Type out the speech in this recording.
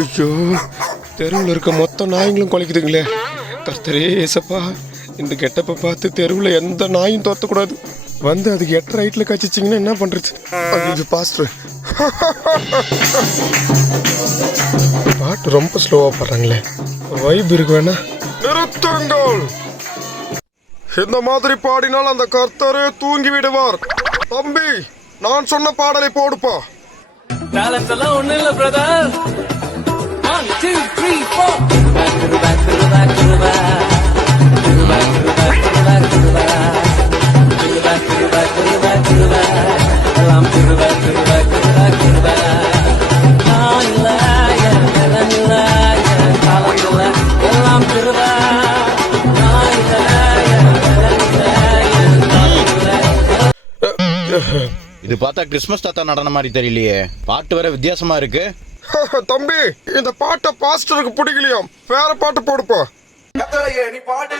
ஐயோ, தெருவில் இருக்க மொத்த நாய்களும் குலைக்குதுங்களே. கர்த்தரே ஏசப்பா, இந்த கெட்டப்பை பார்த்து தெருவில் எந்த நாயும் தோத்தக்கூடாது. வந்து அதுக்கு 8 ரைட்டில் கச்சிச்சிங்கன்னா என்ன பண்ணுறது? அது பாஸ்டர் பாட்டு ரொம்ப ஸ்லோவாக பாடுறாங்களே, ஒரு வைப் இருக்கு வேணா. நிறுத்துங்கள், இந்த மாதிரி பாடினால் அந்த கர்த்தரே தூங்கி விடுவார். தம்பி, நான் சொன்ன பாடலை போடுப்பா. Talents எல்லாம் ஒண்ணு இல்ல பிரதர். 1 2 3 4 இது பார்த்தா கிறிஸ்மஸ் தாத்தா நடன மாதிரி தெரியலையே. பாட்டு வேற வித்தியாசமா இருக்கு. தம்பி, இந்த பாட்டை பாஸ்டருக்கு பிடிக்கலையாம், வேற பாட்டு போடுப்பா. கத்தரையே நீ பாடு,